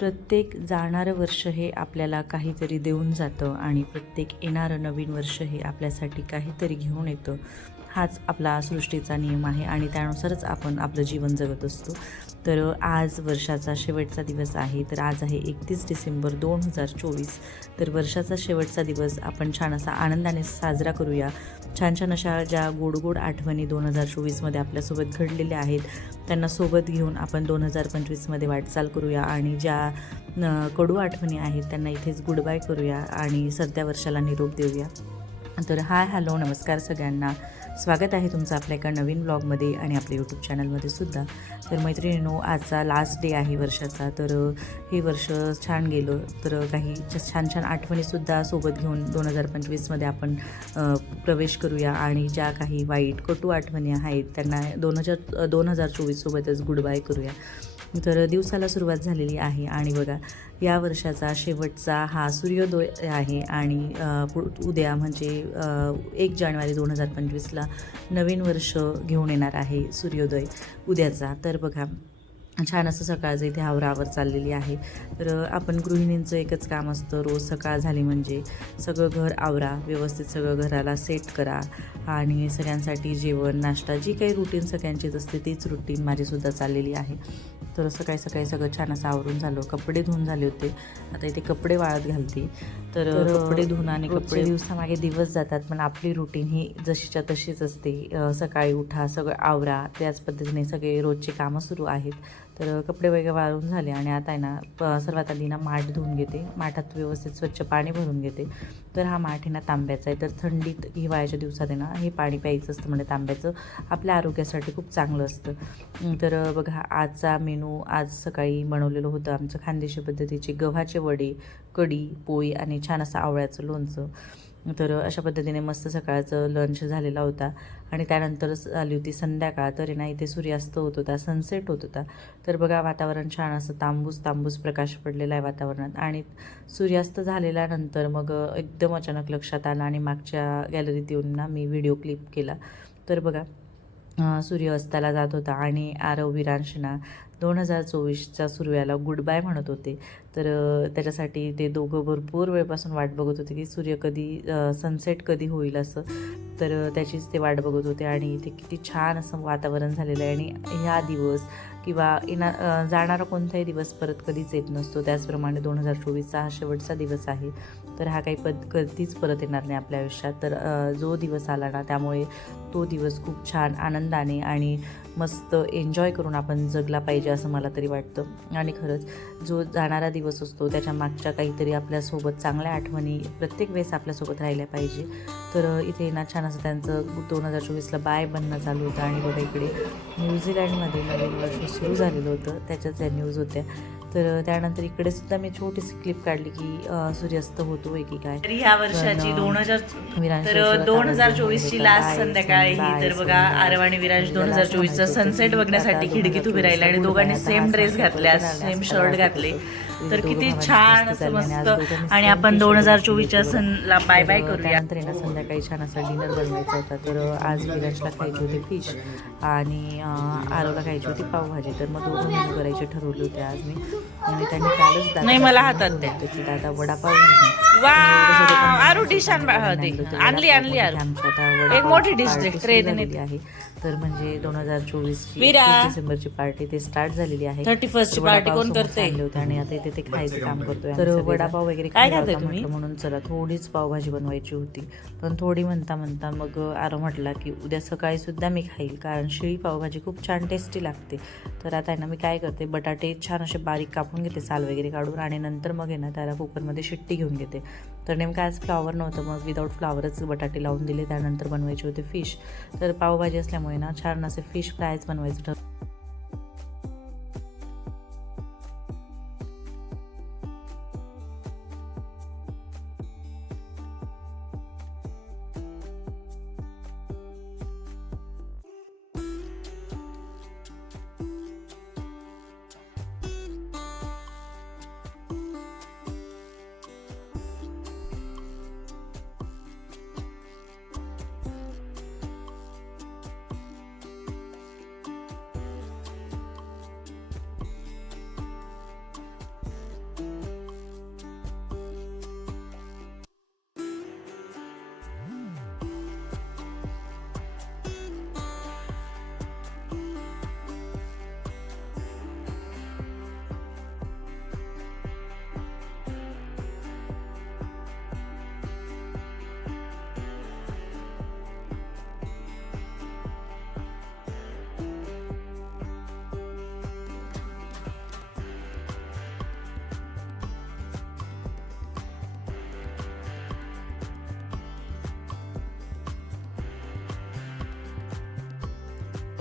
प्रत्येक जाणारं वर्ष हे आपल्याला काहीतरी देऊन जातं आणि प्रत्येक येणारं नवीन वर्ष हे आपल्यासाठी काहीतरी घेऊन येतं. हाच आपला सृष्टीचा नियम आहे आणि त्यानुसारच आपण आपलं जीवन जगत असतो. तर आज वर्षाचा शेवटचा दिवस आहे. तर आज आहे एकतीस डिसेंबर दोन हजार चोवीस. तर वर्षाचा शेवटचा दिवस आपण छान असा आनंदाने साजरा करूया. छान छान अशा ज्या गोड गोड आठवणी दोन हजार चोवीसमध्ये आपल्यासोबत घडलेल्या आहेत त्यांना सोबत घेऊन आपण दोन हजार पंचवीसमध्ये वाटचाल करूया आणि ज्या न, कडू आठवणी आहेत त्यांना इथेच गुडबाय करूया आणि सध्या वर्षाला निरोप देऊया. तर हाय हॅलो नमस्कार सगळ्यांना. स्वागत आहे तुमचं आपल्या एका नवीन ब्लॉगमध्ये आणि आपल्या यूट्यूब चॅनलमध्ये सुद्धा. तर मैत्रिणीनो आजचा लास्ट डे आहे वर्षाचा. तर हे वर्ष छान गेलं. तर काही छान छान आठवणीसुद्धा सोबत घेऊन दोन हजार पंचवीसमध्ये आपण प्रवेश करूया. आणि ज्या काही वाईट कटू आठवणी आहेत त्यांना दोन हजार दोन हजार चोवीससोबतच गुड बाय करूया. तर दिवसाला सुरुवात झालेली आहे. आणि बघा या वर्षाचा शेवटचा हा सूर्योदय आहे आणि पु- उद्या म्हणजे एक जानेवारी दोन हजार पंचवीसला नवीन वर्ष घेऊन येणार आहे सूर्योदय उद्याचा. तर बघा छान असं सकाळचं इथे आवरावर चाललेली आहे. तर आपण गृहिणींचं एकच काम असतं रोज सकाळ झाली म्हणजे सगळं घर आवरा व्यवस्थित सगळं घराला सेट करा आणि सगळ्यांसाठी जेवण नाश्ता जी काही रुटीन सगळ्यांचीच असते तीच रुटीन माझीसुद्धा चाललेली आहे. तर सकाळी सकाळी सगळं छान असं आवरून झालं. कपडे धुवून झाले होते. आता इथे कपडे वाळत घालते. तर कपडे धुवून आणि कपडे दिवसामागे दिवस जातात पण आपली रुटीन ही जशीच्या तशीच असते. सकाळी उठा सगळं आवरा. त्याच पद्धतीने सगळे रोजचे कामं सुरू आहेत. तर कपडे वगैरे वाळून झाले आणि आता आहे ना प- सर्वात आधी ना माठ धुवून घेते. माठात व्यवस्थित स्वच्छ पाणी भरून घेते. तर हा माठ आहे ना तांब्याचा आहे. तर थंडीत हिवाळ्याच्या दिवसात आहे ना हे पाणी प्यायचं असतं म्हणजे तांब्याचं. आपल्या आरोग्यासाठी खूप चांगलं असतं. तर बघा आजचा मेनू आज सकाळी बनवलेलं होतं आमचं खानदेशी पद्धतीचे गव्हाचे वडे कढी पोळी आणि छान असं आवळ्याचं लोणचं. तर अशा पद्धतीने मस्त सकाळचं लंच झालेला होता. आणि त्यानंतरच आली होती संध्याकाळ. तरी नाही ना इथे सूर्यास्त होत होता सनसेट होत होता. तर बघा वातावरण छान असं तांबूस तांबूस प्रकाश पडलेला आहे वातावरणात. आणि सूर्यास्त झालेल्यानंतर मग एकदम अचानक लक्षात आलं आणि मागच्या गॅलरीत येऊन ना मी व्हिडिओ क्लिप केला. तर बघा सूर्यास्ताला सूर्य अस्ताला जात होता आणि आरव विरांशना दोन हजार चोवीसच्या सूर्याला गुड बाय म्हणत होते. तर त्याच्यासाठी ते दोघं भरपूर वेळपासून वाट बघत होते की सूर्य कधी सनसेट कधी होईल असं. तर त्याचीच ते वाट बघत होते आणि ते किती छान असं वातावरण झालेलं आहे. आणि ह्या दिवस किंवा येणार जाणारा कोणताही दिवस परत कधीच येत नसतो. त्याचप्रमाणे दोन हजार चोवीसचा हा शेवटचा दिवस आहे. तर हा काही पद कधीच परत येणार नाही आपल्या आयुष्यात. तर जो दिवस आला ना त्यामुळे तो दिवस खूप छान आनंदाने आणि मस्त एन्जॉय करून आपण जगला पाहिजे असं मला तरी वाटतं. आणि खरंच जो जाणारा दिवस असतो. त्याच्या मागच्या काहीतरी आपल्यासोबत चांगल्या आठवणी प्रत्येक वेळेस आपल्यासोबत राहिल्या पाहिजे. तर इथे ना छान असं त्यांचं दोन हजार चोवीसला बाय बनणं चालू होतं आणि बघा इकडे न्यूझीलँडमध्ये नवीन वर्ष सुरू झालेलं होतं. त्याच्याच या न्यूज होत्या. तर त्यानंतर इकडे सुद्धा मी छोटीशी क्लिप काढली की सूर्यास्त होतोय की काय तर ह्या वर्षाची दोन हजार तर दोन हजार चोवीस ची. लास्ट संध्याकाळी ही तर बघा. आरव आणि विराज दोन हजार चोवीसचं सनसेट बघण्यासाठी खिडकीत उभे राहिले आणि 2024 दोघांनी सेम ड्रेस संसार घातले आज परत सेम शर्ट घातले. तर. किती छान असं मस्त आणि आपण दोन हजार चोवीसच्या. सणला बाय बाय करूया त्यानंतर आहे ना संध्याकाळी छान असा डिनर बनवायचा होता तर आज विराजला खायची होती फिश आणि अं, आरवला खायची होती पावभाजी तर मग दोघं मेनू करायचे ठरवले होते आज मी आणि त्यांनी कालच नाही, मला हातात की दादा वडापाव. वा आरू डिश हा. आणलं. आणली एक मोठी दे झालेली आहे तर म्हणजे दोन हजार चोवीस. डिसेंबरची पार्टी ते स्टार्ट झालेली आहे 31st ची तर party वडापाव कोण करते? आणि आता इथे ते खायचं काम करतोय तर. वडापाव वगैरे काय होता तुम्ही? म्हणून चला थोडीच पावभाजी बनवायची होती पण थोडी म्हणता म्हणता मग आरो म्हटला की उद्या सकाळी सुद्धा मी खाईल कारण शिळी पावभाजी खूप छान टेस्टी लागते तर आता आहे ना मी काय करते बटाटे छान असे बारीक कापून घेते साल वगैरे काढून आणि नंतर मग आहे ना त्याला कुकरमध्ये शिट्टी घेऊन घेते तर नेमकं आज फ्लावर नव्हतं. मग विदाऊट फ्लावरच बटाटे लावून दिले. त्यानंतर बनवायचे होते फिश तर पावभाजी असल्यामुळे ना छान असे फिश फ्रायच बनवायचं ठरवलं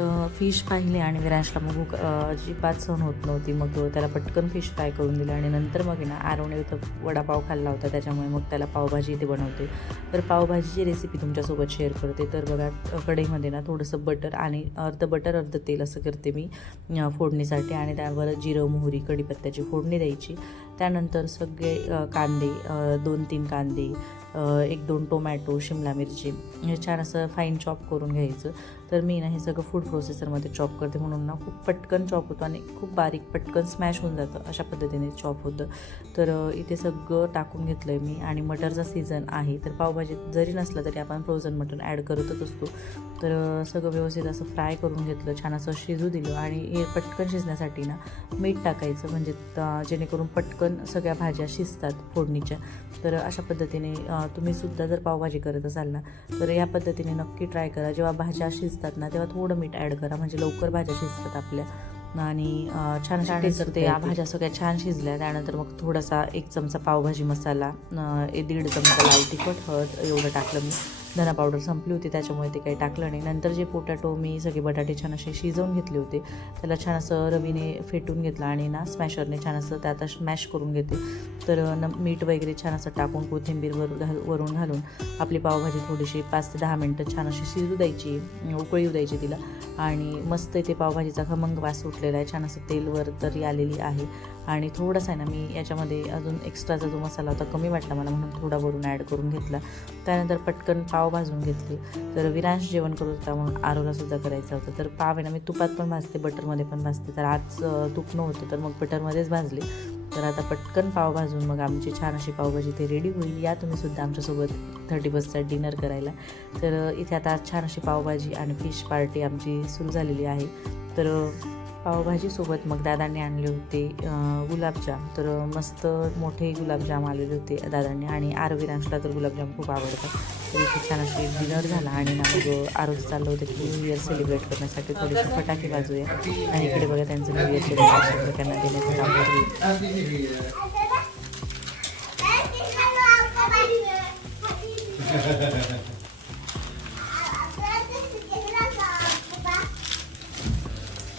तर फिश पाहिले आणि विरांशला मग भूक अजिबात सहन होत नव्हती. मग त्याला पटकन फिश फ्राय करून दिलं आणि नंतर मग ना आरवणे इथं वडापाव खाल्ला होता. त्याच्यामुळे मग त्याला पावभाजी इथे बनवते. तर पावभाजीची रेसिपी तुमच्यासोबत शेअर करते. तर बघा कढईमध्ये ना थोडंसं बटर आणि अर्ध बटर अर्ध तेल असं करते मी फोडणीसाठी. आणि त्यावर जिरं मोहरी कढीपत्त्याची फोडणी द्यायची. त्यानंतर सगळे कांदे दोन तीन कांदे एक दोन टोमॅटो शिमला मिरची हे छान असं फाईन चॉप करून घ्यायचं. तर मी ना हे सगळं फूड प्रोसेसरमध्ये चॉप करते म्हणून ना खूप पटकन चॉप होतो आणि खूप बारीक पटकन स्मॅश होऊन जातं अशा पद्धतीने चॉप होतं. तर इथे सगळं टाकून घेतलं आहे मी आणि मटरचा सीझन आहे. तर पावभाजीत जरी नसलं तरी आपण फ्रोझन मटन ॲड करतच असतो. तर सगळं व्यवस्थित असं फ्राय करून घेतलं छान असं शिजू दिलं आणि हे पटकन शिजण्यासाठी ना मीठ टाकायचं. म्हणजे जेणेकरून पटकन सगळ्या भाज्या शिजतात फोडणीच्या. तर अशा पद्धतीने तुम्ही सुद्धा जर पावभाजी करत असाल ना तर या पद्धतीने नक्की ट्राय करा. जेव्हा भाज्या शिजतात ना तेव्हा थोडं मीठ ॲड करा. म्हणजे लवकर भाज्या शिजतात आपल्या. आणि छान छान ते या भाज्या सगळ्या छान शिजल्या त्यानंतर मग थोडासा एक चमचा पावभाजी मसाला दीड चमचा लाल तिखट हळद एवढं टाकलं मी. धना पावडर संपली होती त्याच्यामुळे ते काही टाकलं नाही. नंतर जे पोटॅटो मी सगळे बटाटे छान असे शिजवून घेतले होते त्याला छान असं रवीने फेटून घेतलं आणि ना स्मॅशरने छान असं त्यात स्मॅश करून घेते तर न मीठ वगैरे छान असं टाकून कोथिंबीर वर घाल वरून घालून आपली पावभाजी थोडीशी पाच ते दहा मिनटं छान अशी शिजू द्यायची उकळी येऊ द्यायची तिला. आणि मस्त इथे पावभाजीचा खमंग वास सुटलेला आहे छान असं तेलवर तरी आलेली आहे. आणि थोडासा आहे ना मी याच्यामध्ये अजून एक्स्ट्राचा जो मसाला होता कमी वाटला मला म्हणून थोडा वरून ॲड करून घेतला. त्यानंतर पटकन पाव भाजून घेतले. तर विरांश जेवण करत होता म्हणून आरोला सुद्धा करायचा होता. तर पाव आहे ना मी तुपात पण भाजते बटरमध्ये पण भाजते. तर आज तूप नव्हतं तर मग बटरमध्येच भाजले. तर आता पटकन पाव भाजून मग आमची छान अशी पावभाजी ते रेडी होईल. या तुम्ही सुद्धा आमच्यासोबत थर्टी फर्स्टचा डिनर करायला. तर इथे आता छान अशी पावभाजी आणि फिश पार्टी आमची सुरू झालेली आहे. तर पावभाजीसोबत मग दादांनी आणले होते गुलाबजाम. तर मस्त मोठे गुलाबजाम आलेले होते दादांनी. आणि आरविरांशला तर गुलाबजाम खूप आवडतात. तर इथे छान असे डिनर झाला आणि ना मग आरोज चाललं होतं की न्यू इयर सेलिब्रेट करण्यासाठी थोडेसे फटाके वाजूया आणि इकडे बघा त्यांचं न्यू इयर सेलिब्रेशन त्यांना देण्याचं काम करू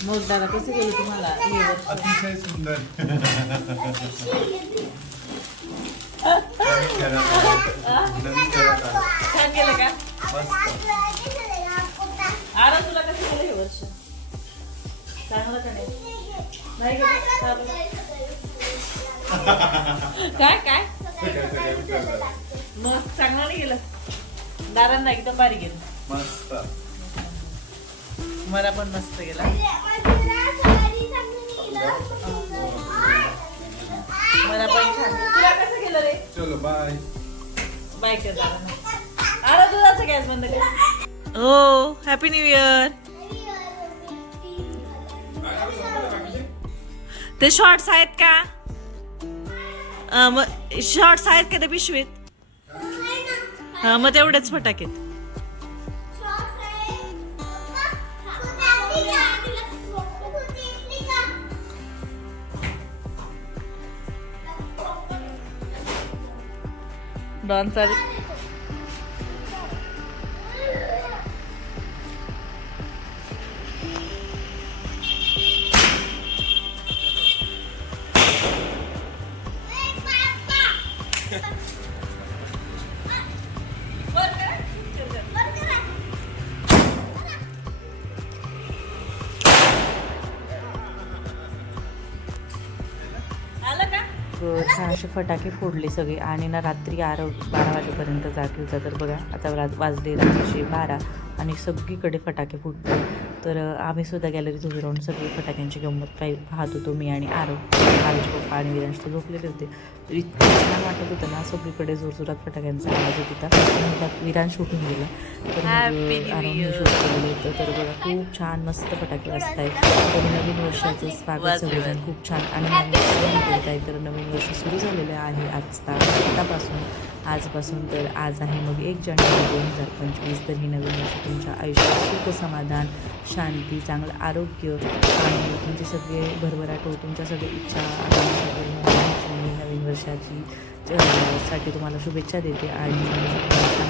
मग दादा कसं गेलं तुम्हाला हे? अतिशय सुंदर. छान गेलं का मस्त आरा तुला कसं गेलं हे वर्ष चांगलं का नाही नाही गेलं? काय काय मग चांगलं नाही गेलं दारांना एकदम भारी गेलं मस्त मला पण मस्त गेला मला पण छान गेलं. तुला कसं गेलं रे. चलो बाय बाय कर दुधाचा गॅस बंद कर. हो हॅपी न्यू इयर ते शॉर्ट्स आहेत का? अं, मग शॉर्ट्स आहेत का ते पिशवीत? हा मग तेवढेच फटाके bonsai. फटाके फोडले सगळे आणि ना रात्री आर बारा वाजेपर्यंत जागी होता तर बघा आता वाजले रात्रीचे बारा आणि सगळीकडे फटाके फुटतात. तर अ, आम्ही सुद्धा गॅलरीत उभे राहून सगळी फटाक्यांची गंमत पाहि पाहत होतो मी आणि आरव आरोचे पप्पा आणि विरांश ते झोपलेले होते. तर इतकं छान वाटत होतं ना सगळीकडे जोरजोरात फटाक्यांचा आवाज येत होता. आणि त्यात विरांश उठून गेला. तर. शूट केलेलं होतं. तर बघा खूप छान मस्त फटाके वाजत आहेत तर नवीन वर्षाचं स्वागत वाजले. खूप छान आहे तर नवीन वर्ष सुरू झालेलं आहे आजचा. आतापासून आजपासून तर आज आहे मग एक जानेवारी दोन हजार पंचवीस तर ही नवीन वर्ष तुमच्या आयुष्यात सुख समाधान शांती चांगलं आरोग्य आणि तुमचे सगळे भरभराट हो तुमच्या सगळ्या इच्छा नवीन वर्षाची साठी तुम्हाला शुभेच्छा देते आणि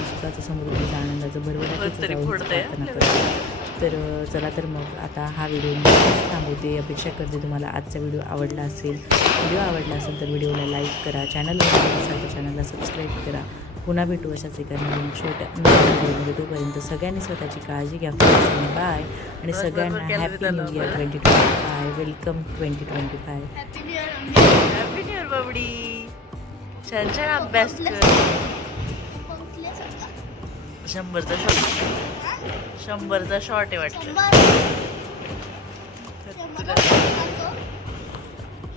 सुखाचं समृद्धीचं आनंदाचं. प्रार्थना करते तर चला तर मग आता हा व्हिडिओ मी थांबवते. अपेक्षा करते तुम्हाला आजचा व्हिडिओ आवडला असेल व्हिडिओ आवडला असेल तर व्हिडिओला लाईक करा चॅनलवर असाल तर चॅनलला सबस्क्राईब करा. पुन्हा भेटू अशाच एका नवीन छोट्या नवीन व्हिडिओमध्ये. तोपर्यंत सगळ्यांनी स्वतःची काळजी घ्या. बाय आणि सगळ्यांना happy new year twenty twenty five welcome twenty twenty five happy new year बाबडी छान छान अभ्यास कर. शंभरचा शॉर्ट शंभरचा शॉर्ट आहे वाटतं.